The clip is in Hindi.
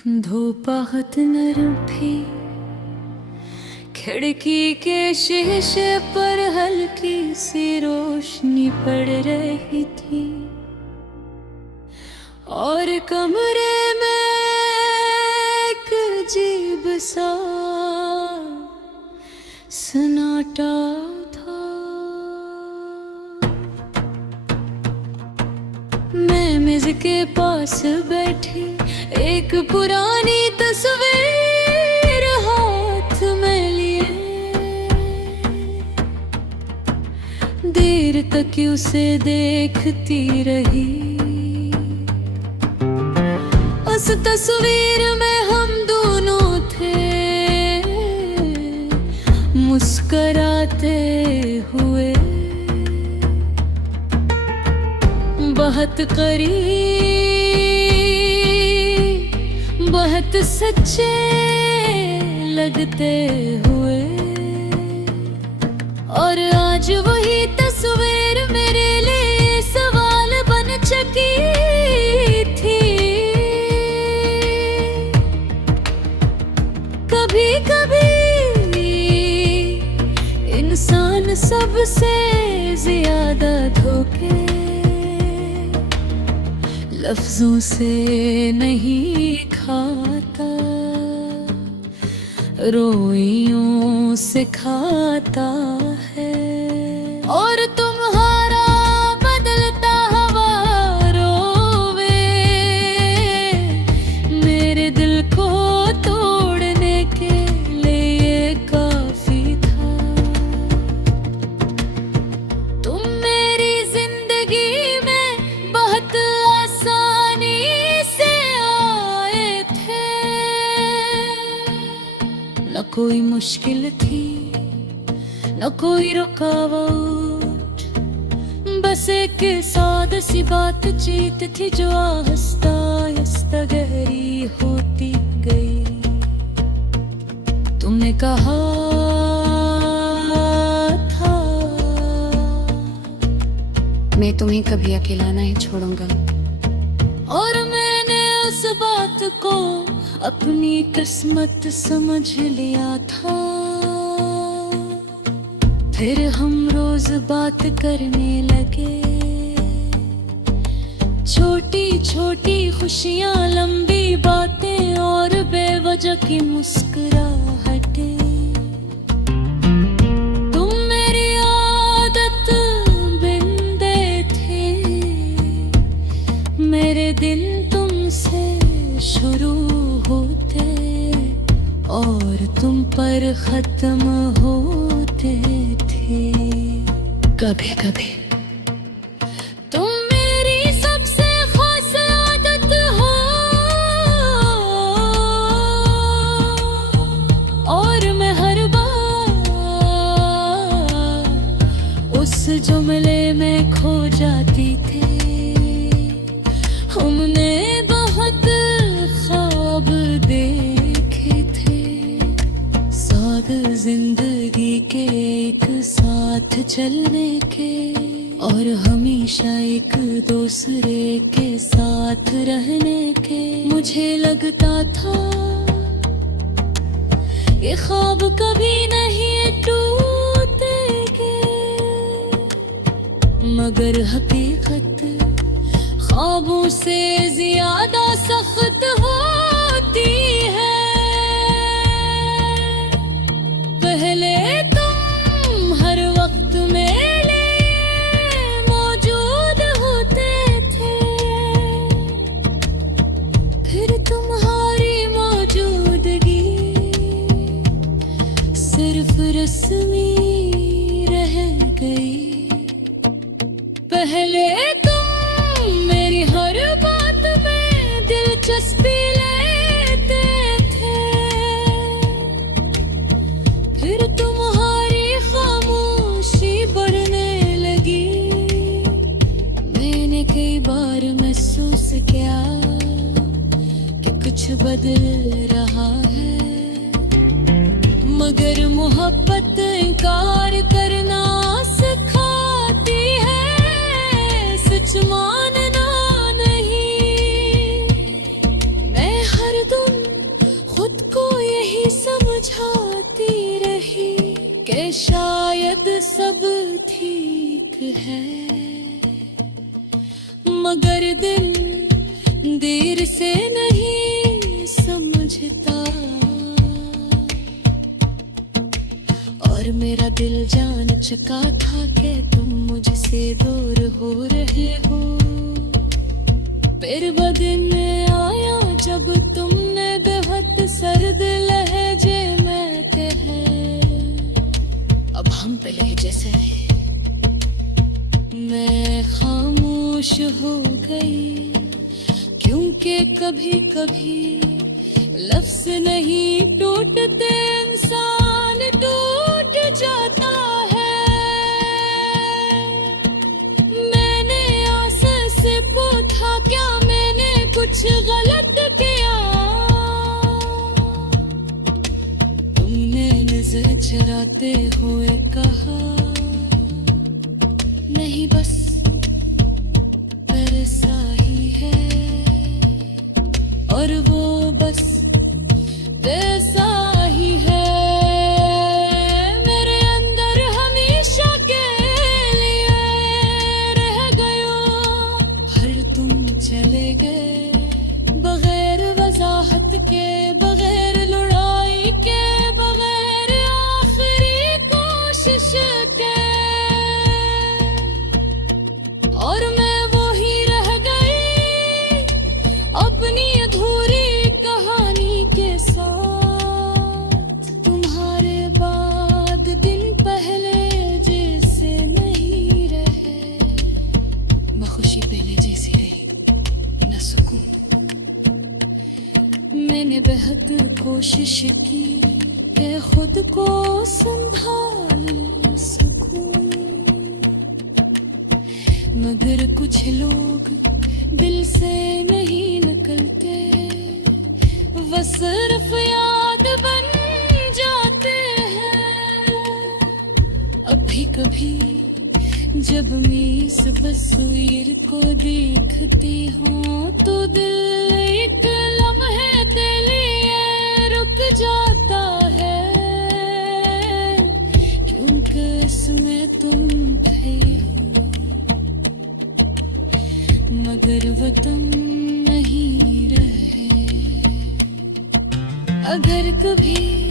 धूपहत नरम थी, खिड़की के शीशे पर हल्की सी रोशनी पड़ रही थी और कमरे में एक अजीब सा सन्नाटा था। मैं मेज के पास बैठी, एक पुरानी तस्वीर हाथ में लिए देर तक उसे देखती रही। उस तस्वीर में हम दोनों थे, मुस्कुराते हुए, बहुत करीब, बहुत सच्चे लगते हुए। और आज वही तस्वीर मेरे लिए सवाल बन चुकी थी। कभी कभी इंसान सबसे ज्यादा धोखे लफ्जों से नहीं खाता, रोइयों से खाता है। और तुम्हारा बदलता हवा रोवे मेरे दिल को तोड़ने के लिए काफी था। तुम मेरी जिंदगी में बहुत आसानी से आए थे, न कोई मुश्किल थी न कोई रुकावट, बस एक सादा सी बातचीत थी जो आहिस्ता आहिस्ता गहरी होती गई। तुमने कहा था मैं तुम्हें कभी अकेला नहीं छोड़ूंगा, और मैंने उस बात को अपनी किस्मत समझ लिया था। फिर हम रोज बात करने लगे, छोटी छोटी खुशियां, लंबी बातें और बेवजह की मुस्कुराहटें। तुम मेरी आदत बिंदे थे, मेरे दिन तुमसे शुरू होते और तुम पर खत्म होते थे। कभी कभी तुम मेरी सबसे खास आदत हो, और मैं हर बार उस जुमले में खो जाती थी। हमने बहुत ख्वाब देखे थे, साथ जिंदगी के एक साथ चलने के, और हमेशा एक दूसरे के साथ रहने के। मुझे लगता था ये ख्वाब कभी नहीं टूटेंगे, मगर हकीकत ख्वाबों से ज्यादा सख्त होती है। पहले तुम हर वक्त मेरे मौजूद होते थे, फिर तुम्हारी मौजूदगी सिर्फ रस्मी रह गई। पहले मेरी हर बात में दिलचस्पी लेते थे, फिर तुम्हारी खामोशी बढ़ने लगी। मैंने कई बार महसूस किया कि कुछ बदल रहा है, मगर मोहब्बत इनकार करना सिखाती है, सच मानना नहीं। मैं हर दुनिया सब ठीक है, मगर दिल देर से नहीं समझता। और मेरा दिल जान चुका था कि तुम मुझसे दूर हो रहे हो। फिर वो दिन आया जब तुमने बेहद सर्द लहजे में कहे, अब हम पे लहजे से मैं खामोश हो गई, क्योंकि कभी कभी लफ्ज नहीं टूटते, इंसान टूट जाता है। मैंने आंसू से पूछा क्या मैंने कुछ गलत किया, तुमने नजर चराते हुए कहा नहीं बस वैसा ही है, और वो बस वैसा ही है। मेरे अंदर हमेशा के लिए रह गयो, हर तुम चले गए बगैर वजाहत के, बगैर लड़ाई के, बगैर आखिरी कोशिश के। और मैं वो ही रह गई अपनी अधूरी कहानी के साथ, तुम्हारे बाद दिन पहले जैसे नहीं रहे। मैं खुशी पहले जैसी रही न सुकून। मैंने बेहद कोशिश की कि खुद को संभाल सकूं, मगर कुछ लोग दिल से नहीं निकलते, वो सिर्फ याद बन जाते हैं। अभी कभी जब मैं इस तस्वीर को देखती हूँ तो दिल एक लम्हे के लिए रुक जाता है, क्योंकि इसमें तुम थे मगर वो तुम नहीं रहे। अगर कभी